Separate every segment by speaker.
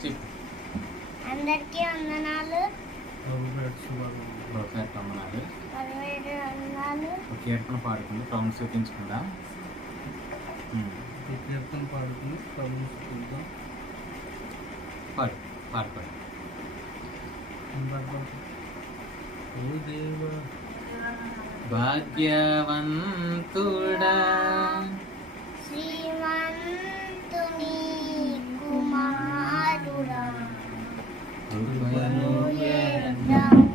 Speaker 1: అందరికీ వందనాలు.
Speaker 2: కీర్తన పాడుకుని ప్రభుని
Speaker 3: స్థుతించుకుందాం కీర్తన పాడుకుని ప్రభుని స్థుతిద్దాం
Speaker 2: పాడు పాడు పాడు. భాగ్యవంతుడా.
Speaker 1: Baju.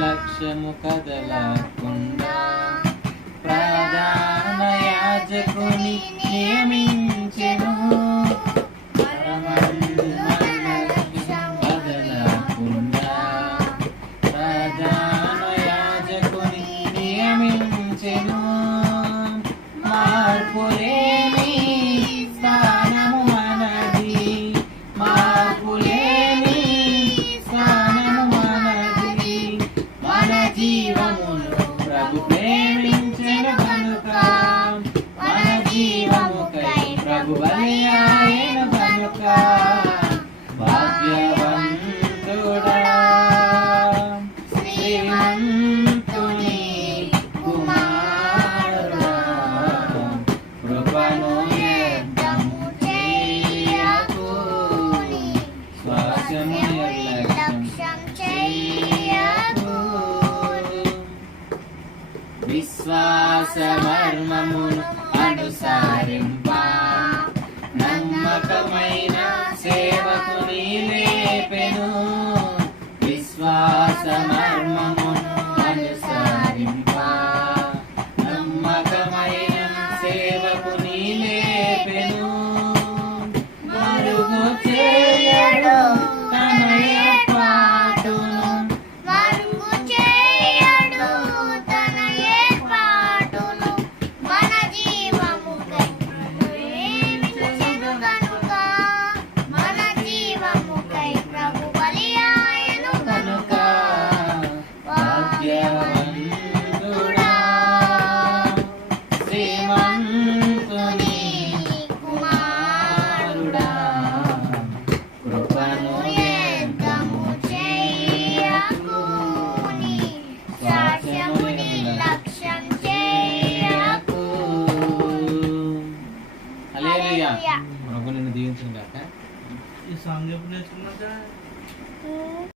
Speaker 1: లక్ష్యము
Speaker 2: కదలకుండా ప్రధాన యాజకుని నియమించెను. విశ్వాస మర్మమును అనుసారింపు ప్రభువులను దీవించుగాక
Speaker 3: ఈ సాంగ్ ఎప్పుడు
Speaker 1: నేర్చుకున్నా